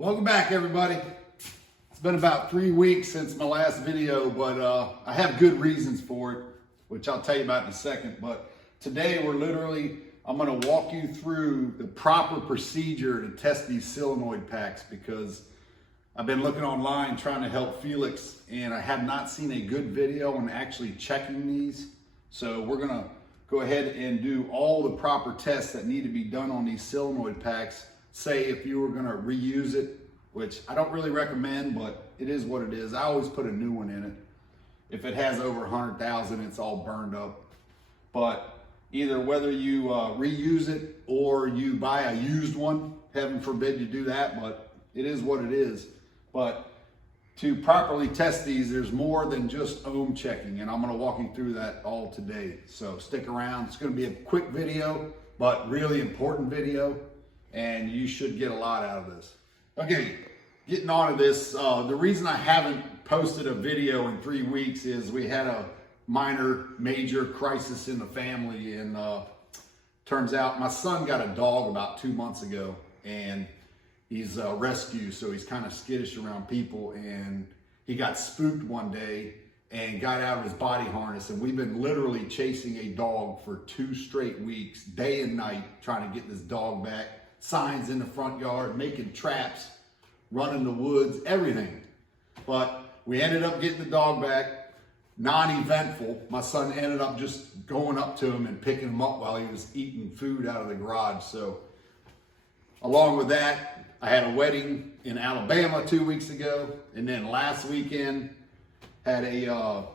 Welcome back, everybody. It's been about 3 weeks since my last video, but I have good reasons for it, which I'll tell you about in a second. But today I'm gonna walk you through the proper procedure to test these solenoid packs, because I've been looking online trying to help Felix, and I have not seen a good video on actually checking these. So we're gonna go ahead and do all the proper tests that need to be done on these solenoid packs. Say if you were gonna reuse it, which I don't really recommend, but it is what it is. I always put a new one in it. If it has over 100,000, it's all burned up. But either whether you reuse it or you buy a used one, heaven forbid you do that, but it is what it is. But to properly test these, there's more than just ohm checking, and I'm gonna walk you through that all today. So stick around. It's gonna be a quick video, but really important video, and you should get a lot out of this. Okay, getting on to this, the reason I haven't posted a video in 3 weeks is we had a major crisis in the family, and turns out my son got a dog about 2 months ago, and he's a rescue, so he's kind of skittish around people, and he got spooked one day and got out of his body harness, and we've been literally chasing a dog for 2 straight weeks, day and night, trying to get this dog back. Signs in the front yard, making traps, running the woods, everything. But we ended up getting the dog back, non-eventful. My son ended up just going up to him and picking him up while he was eating food out of the garage. So along with that, I had a wedding in Alabama 2 weeks ago. And then last weekend, had a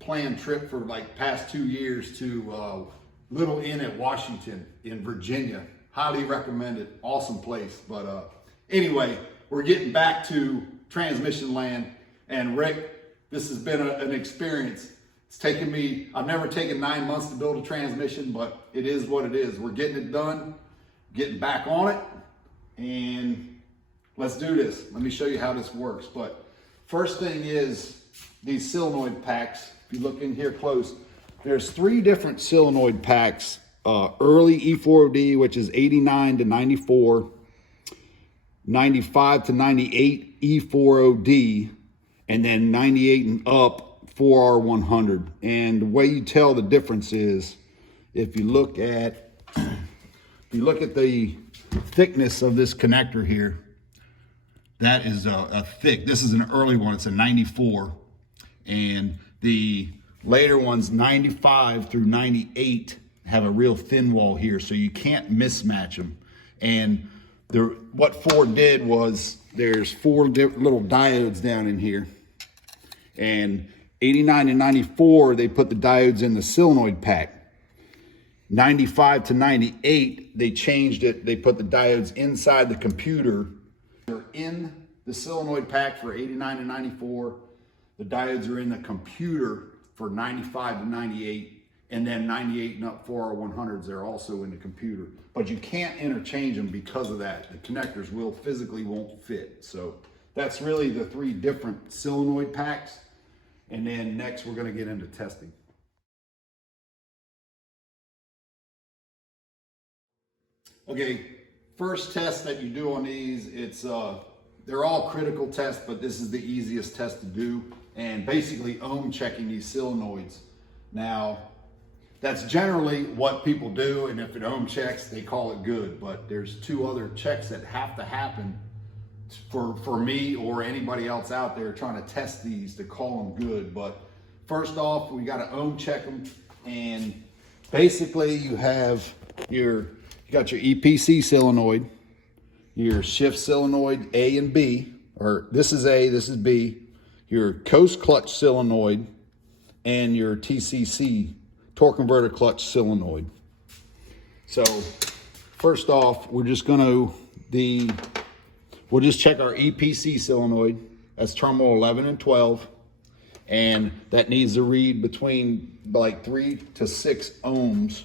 planned trip for like past 2 years to Little Inn at Washington in Virginia. Highly recommend it. Awesome place. But anyway, we're getting back to transmission land. And Rick, this has been an experience. It's taken me, I've never taken 9 months to build a transmission, but it is what it is. We're getting it done, getting back on it, and let's do this. Let me show you how this works. But first thing is these solenoid packs. If you look in here close, there's 3 different solenoid packs. Early E4OD, which is 89 to 94, 95 to 98 E4OD, and then 98 and up 4R100. And the way you tell the difference is if you look at the thickness of this connector here, that is a thick. This is an early one. It's a 94, and the later ones 95 through 98 have a real thin wall here, so you can't mismatch them. And what Ford did was there's 4 little diodes down in here, and 89 and 94 they put the diodes in the solenoid pack. 95 to 98 they changed it, they put the diodes inside the computer. They're in the solenoid pack for 89 and 94. The diodes are in the computer for 95 to 98. And then 98 and up 4R100s, they're also in the computer. But you can't interchange them because of that. The connectors physically won't fit. So that's really the 3 different solenoid packs. And then next we're gonna get into testing. Okay, first test that you do on these, they're all critical tests, but this is the easiest test to do. And basically ohm checking these solenoids. Now, that's generally what people do, and if it ohm checks, they call it good. But there's 2 other checks that have to happen for me or anybody else out there trying to test these to call them good. But first off, we got to ohm check them, and basically you got your EPC solenoid, your shift solenoid A and B, or this is A, this is B, your coast clutch solenoid, and your TCC, torque converter clutch solenoid. So first off, we'll just check our EPC solenoid. That's terminal 11 and 12. And that needs to read between like 3 to 6 ohms.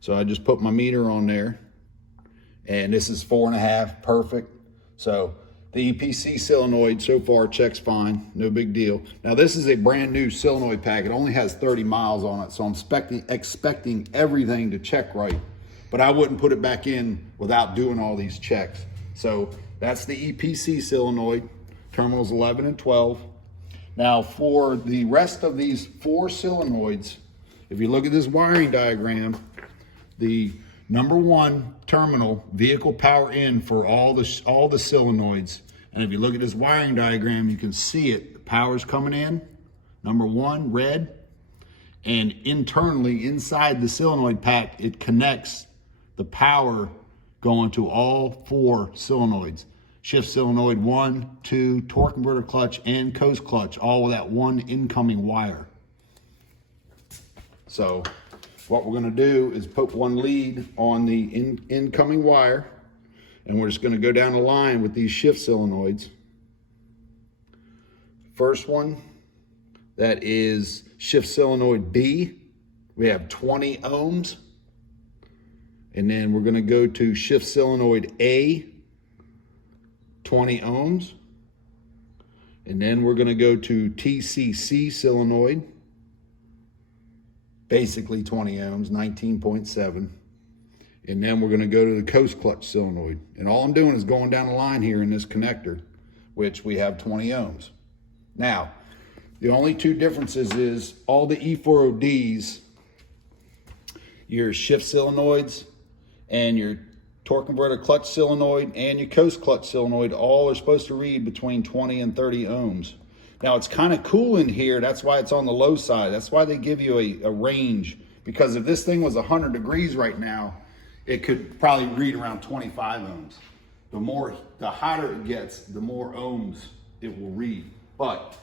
So I just put my meter on there, and this is 4.5, perfect. So the EPC solenoid so far checks fine, no big deal. Now this is a brand new solenoid pack. It only has 30 miles on it, so I'm expecting everything to check right. But I wouldn't put it back in without doing all these checks. So that's the EPC solenoid, terminals 11 and 12. Now for the rest of these 4 solenoids, if you look at this wiring diagram, the number 1 terminal, vehicle power in for all the solenoids. And if you look at this wiring diagram, you can see it. The power's coming in, number 1, red. And internally, inside the solenoid pack, it connects the power going to all 4 solenoids. Shift solenoid 1, 2, torque converter clutch, and coast clutch, all with that one incoming wire. So what we're gonna do is put one lead on the incoming wire, and we're just gonna go down the line with these shift solenoids. First one, that is shift solenoid B. We have 20 ohms. And then we're gonna go to shift solenoid A, 20 ohms. And then we're gonna go to TCC solenoid, basically 20 ohms, 19.7. And then we're gonna go to the coast clutch solenoid. And all I'm doing is going down the line here in this connector, which we have 20 ohms. Now, the only 2 differences is all the E4ODs, your shift solenoids and your torque converter clutch solenoid and your coast clutch solenoid, all are supposed to read between 20 and 30 ohms. Now it's kind of cool in here, that's why it's on the low side. That's why they give you a range, because if this thing was 100 degrees right now, it could probably read around 25 ohms. The hotter it gets, the more ohms it will read. But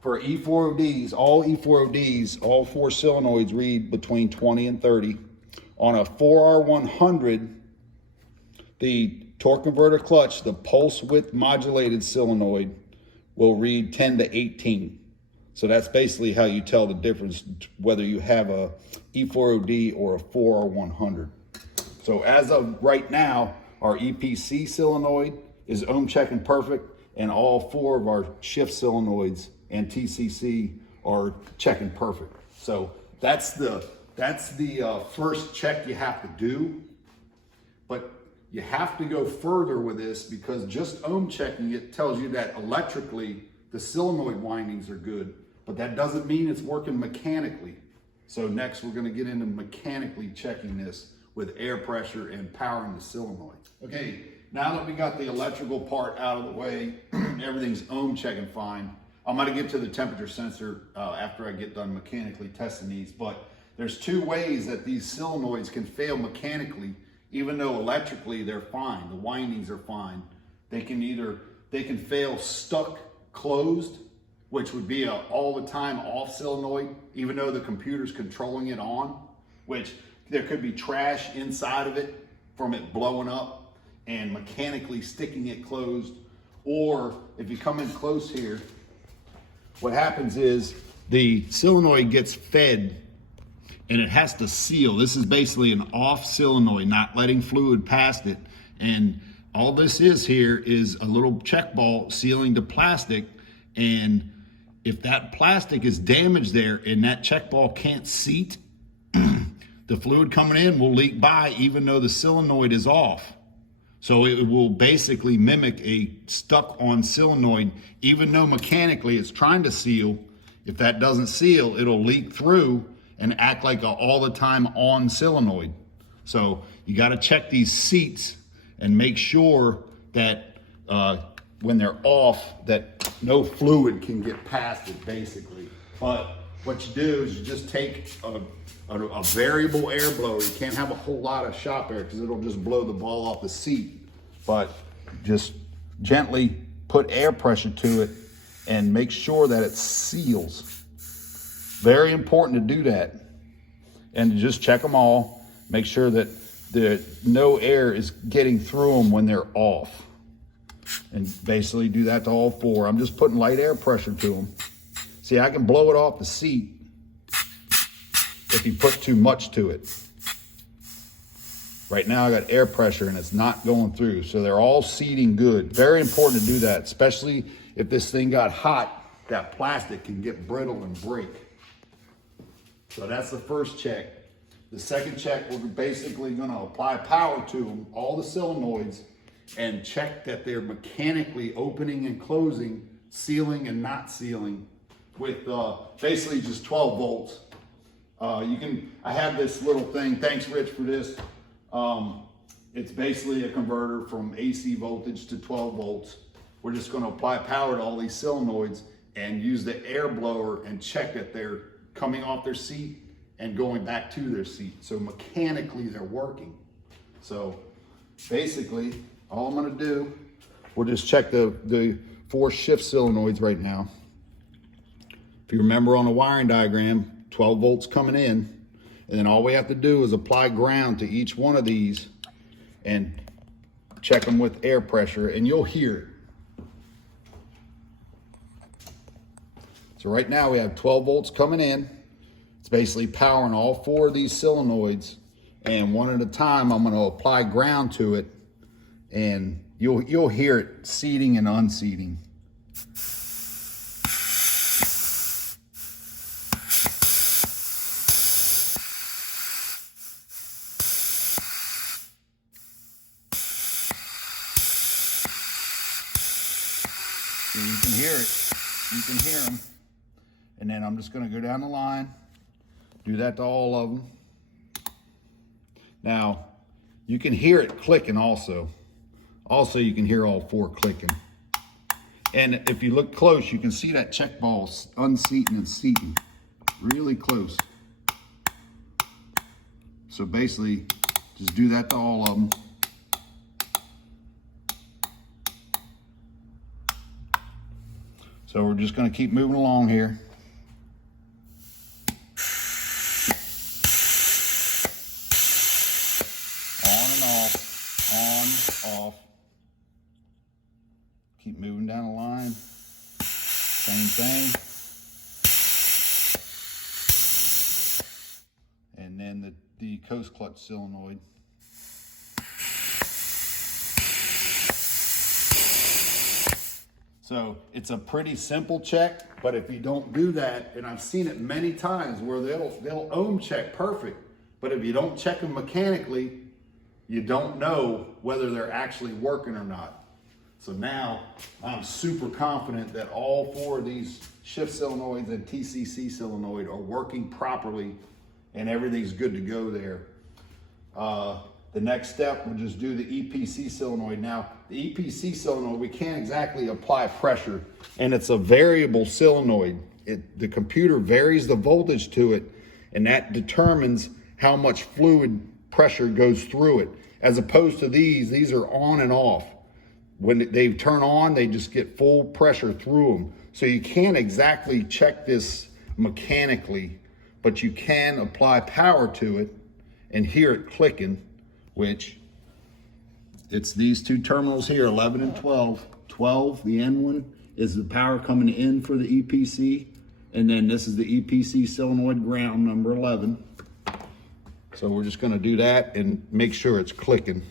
for E4ODs, all 4 solenoids read between 20 and 30. On a 4R100, the torque converter clutch, the pulse width modulated solenoid, will read 10 to 18. So that's basically how you tell the difference whether you have a E4OD or a 4R100. So as of right now, our EPC solenoid is ohm checking perfect, and all 4 of our shift solenoids and TCC are checking perfect. So that's the first check you have to do. But you have to go further with this, because just ohm checking it tells you that electrically the solenoid windings are good, but that doesn't mean it's working mechanically. So next we're going to get into mechanically checking this with air pressure and powering the solenoid. Okay, now that we got the electrical part out of the way, everything's ohm checking fine. I'm going to get to the temperature sensor after I get done mechanically testing these, but there's 2 ways that these solenoids can fail mechanically, even though electrically they're fine, the windings are fine. They can fail stuck closed, which would be a all the time off solenoid, even though the computer's controlling it on, which there could be trash inside of it from it blowing up and mechanically sticking it closed. Or if you come in close here, what happens is the solenoid gets fed and it has to seal. This is basically an off solenoid, not letting fluid past it. And all this is here is a little check ball sealing the plastic. And if that plastic is damaged there and that check ball can't seat, the fluid coming in will leak by even though the solenoid is off. So it will basically mimic a stuck on solenoid, even though mechanically it's trying to seal. If that doesn't seal, it'll leak through and act like a all the time on solenoid. So you got to check these seats and make sure that when they're off, that no fluid can get past it, basically. But what you do is you just take a variable air blower. You can't have a whole lot of shop air because it'll just blow the ball off the seat. But just gently put air pressure to it and make sure that it seals. Very important to do that. And just check them all. Make sure that no air is getting through them when they're off. And basically do that to all 4. I'm just putting light air pressure to them. See, I can blow it off the seat if you put too much to it. Right now I got air pressure and it's not going through. So they're all seating good. Very important to do that, especially if this thing got hot, that plastic can get brittle and break. So that's the first check. The second check, we're basically gonna apply power to them, all the solenoids, and check that they're mechanically opening and closing, sealing and not sealing with basically just 12 volts. I have this little thing, thanks Rich for this. It's basically a converter from AC voltage to 12 volts. We're just gonna apply power to all these solenoids and use the air blower and check that they're coming off their seat and going back to their seat. So mechanically they're working. So basically all I'm gonna do, we'll just check the 4 shift solenoids right now. If you remember on the wiring diagram, 12 volts coming in, and then all we have to do is apply ground to each one of these and check them with air pressure, and you'll hear it. So right now we have 12 volts coming in. It's basically powering all 4 of these solenoids, and one at a time I'm going to apply ground to it, and you'll hear it seating and unseating. So you can hear it, you can hear them. And then I'm just gonna go down the line, do that to all of them. Now, you can hear it clicking also. Also, you can hear all 4 clicking. And if you look close, you can see that check ball unseating and seating, really close. So basically, just do that to all of them. So we're just going to keep moving along here. On and off, on, off. Keep moving down the line. Same thing. And then the coast clutch solenoid. So it's a pretty simple check, but if you don't do that, and I've seen it many times where they'll ohm check perfect, but if you don't check them mechanically, you don't know whether they're actually working or not. So now I'm super confident that all 4 of these shift solenoids and TCC solenoid are working properly and everything's good to go there. The next step, we'll just do the EPC solenoid. Now, the EPC solenoid, we can't exactly apply pressure, and it's a variable solenoid. The computer varies the voltage to it, and that determines how much fluid pressure goes through it. As opposed to these are on and off. When they turn on, they just get full pressure through them. So you can't exactly check this mechanically, but you can apply power to it and hear it clicking, which it's these 2 terminals here, 11 and 12. 12, the end one, is the power coming in for the EPC, and then this is the EPC solenoid ground, number 11. So we're just gonna do that and make sure it's clicking.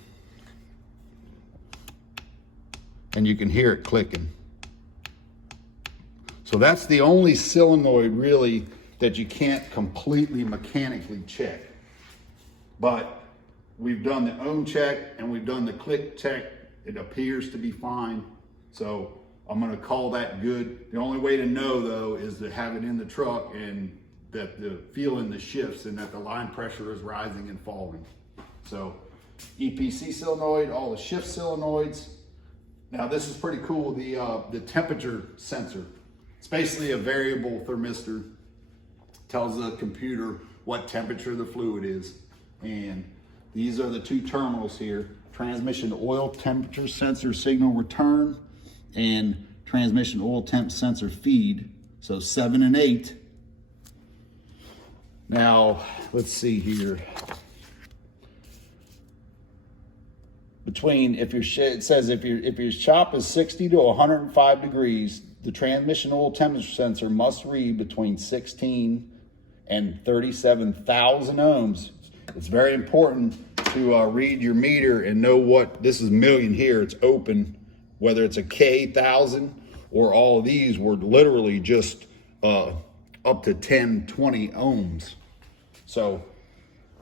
And you can hear it clicking. So that's the only solenoid really that you can't completely mechanically check. But we've done the ohm check and we've done the click check. It appears to be fine. So I'm gonna call that good. The only way to know though is to have it in the truck and that the feeling the shifts and that the line pressure is rising and falling. So EPC solenoid, all the shift solenoids. Now this is pretty cool, the temperature sensor. It's basically a variable thermistor. Tells the computer what temperature the fluid is. And these are the 2 terminals here. Transmission oil temperature sensor signal return and transmission oil temp sensor feed. So 7 and 8. Now, let's see here. It says if your shop is 60 to 105 degrees, the transmission oil temperature sensor must read between 16 and 37,000 ohms. It's very important to read your meter and know what, this is million here, it's open, whether it's a K, 1,000, or all of these were literally just up to 10, 20 ohms. So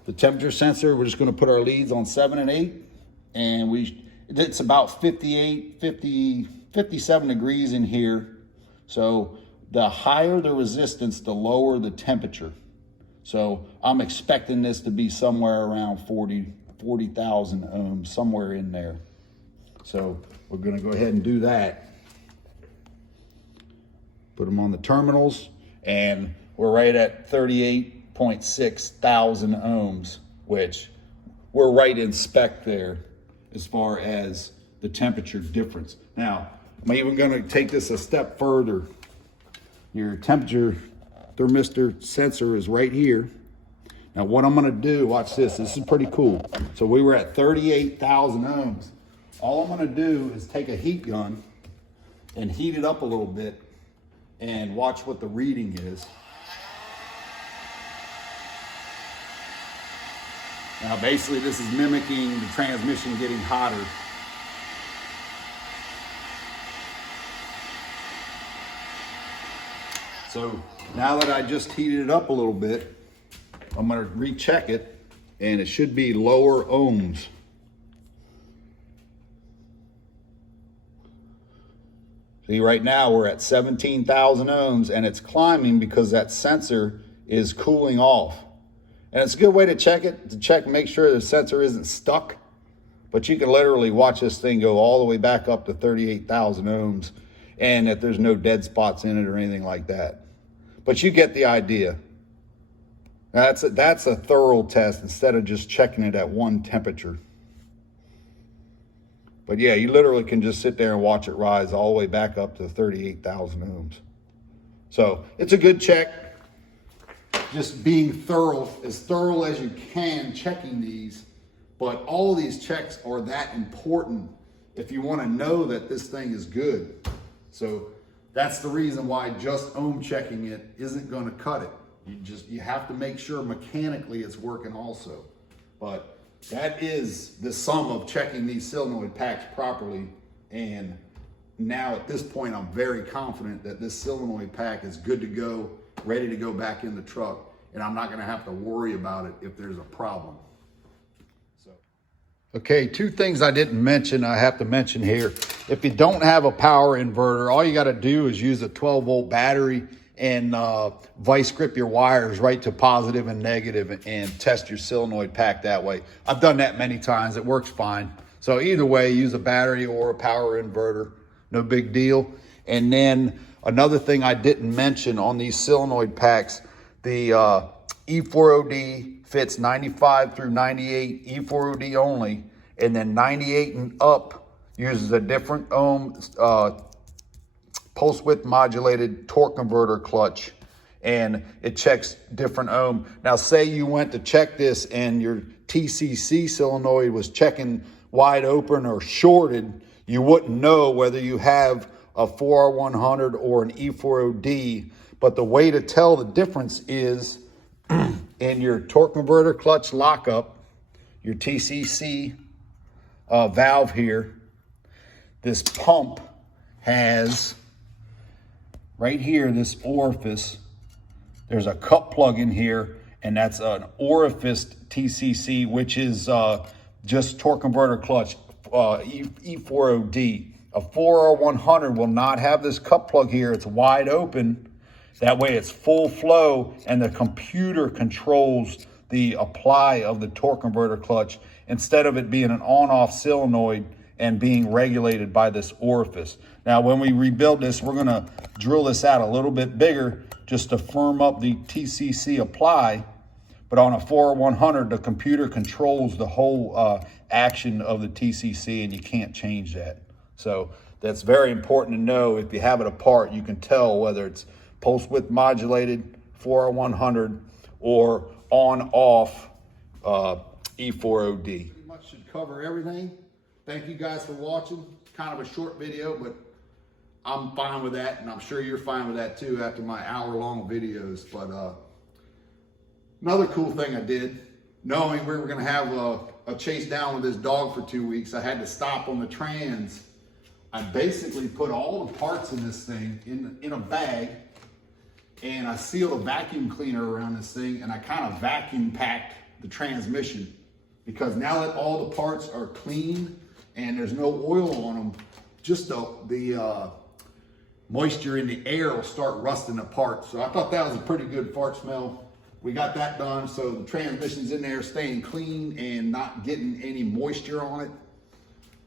the temperature sensor, we're just gonna put our leads on 7 and 8, and it's about 57 degrees in here. So the higher the resistance, the lower the temperature. So I'm expecting this to be somewhere around 40,000 ohms, somewhere in there. So we're gonna go ahead and do that. Put them on the terminals, and we're right at 38.6 thousand ohms, which we're right in spec there as far as the temperature difference. Now, I'm even gonna take this a step further. Your temperature thermistor sensor is right here. Now what I'm gonna do, watch this is pretty cool. So we were at 38,000 ohms. All I'm gonna do is take a heat gun and heat it up a little bit and watch what the reading is. Now basically this is mimicking the transmission getting hotter. So now that I just heated it up a little bit, I'm gonna recheck it, and it should be lower ohms. See, right now we're at 17,000 ohms, and it's climbing because that sensor is cooling off. And it's a good way to check it, to make sure the sensor isn't stuck. But you can literally watch this thing go all the way back up to 38,000 ohms, and that there's no dead spots in it or anything like that. But you get the idea. That's a thorough test instead of just checking it at one temperature. But yeah, you literally can just sit there and watch it rise all the way back up to 38,000 ohms. So it's a good check. Just being thorough as you can, checking these. But all of these checks are that important if you want to know that this thing is good. So that's the reason why just ohm checking it isn't going to cut it. You have to make sure mechanically it's working also. But that is the sum of checking these solenoid packs properly. And now at this point, I'm very confident that this solenoid pack is good to go, ready to go back in the truck. And I'm not gonna have to worry about it if there's a problem. Okay, two things I didn't mention, I have to mention here. If you don't have a power inverter, all you gotta do is use a 12-volt battery and vice grip your wires right to positive and negative and test your solenoid pack that way. I've done that many times, it works fine. So either way, use a battery or a power inverter, no big deal. And then another thing I didn't mention on these solenoid packs, the E4OD fits 95 through 98, E4OD only, and then 98 and up uses a different ohm pulse width modulated torque converter clutch, and it checks different ohm. Now say you went to check this and your TCC solenoid was checking wide open or shorted, you wouldn't know whether you have a 4R100 or an E4OD, but the way to tell the difference is in your torque converter clutch lockup, your TCC valve here, this pump has right here, this orifice, there's a cup plug in here, and that's an orifice TCC, which is just torque converter clutch, E4OD. A 4R100 will not have this cup plug here. It's wide open. That way it's full flow, and the computer controls the apply of the torque converter clutch instead of it being an on-off solenoid and being regulated by this orifice. Now, when we rebuild this, we're gonna drill this out a little bit bigger just to firm up the TCC apply. But on a 4R100, the computer controls the whole action of the TCC, and you can't change that. So that's very important to know. If you have it apart, you can tell whether it's pulse width modulated 4R100 or on-off E4OD. Pretty much should cover everything. Thank you guys for watching. Kind of a short video, but I'm fine with that, and I'm sure you're fine with that too after my hour-long videos. But another cool thing I did, knowing we were gonna have a chase down with this dog for 2 weeks, I had to stop on the trans. I basically put all the parts in this thing in a bag, and I sealed a vacuum cleaner around this thing, and I kind of vacuum packed the transmission, because now that all the parts are clean and there's no oil on them, just the moisture in the air will start rusting apart. So I thought that was a pretty good fart smell. We got that done, so the transmission's in there staying clean and not getting any moisture on it.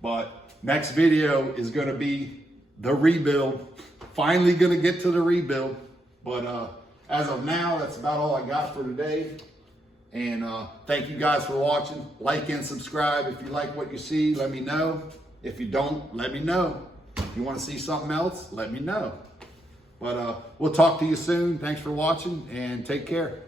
But next video is gonna be the rebuild. Finally gonna get to the rebuild. But as of now, that's about all I got for today. And thank you guys for watching. Like and subscribe. If you like what you see, let me know. If you don't, let me know. If you want to see something else, let me know. But we'll talk to you soon. Thanks for watching and take care.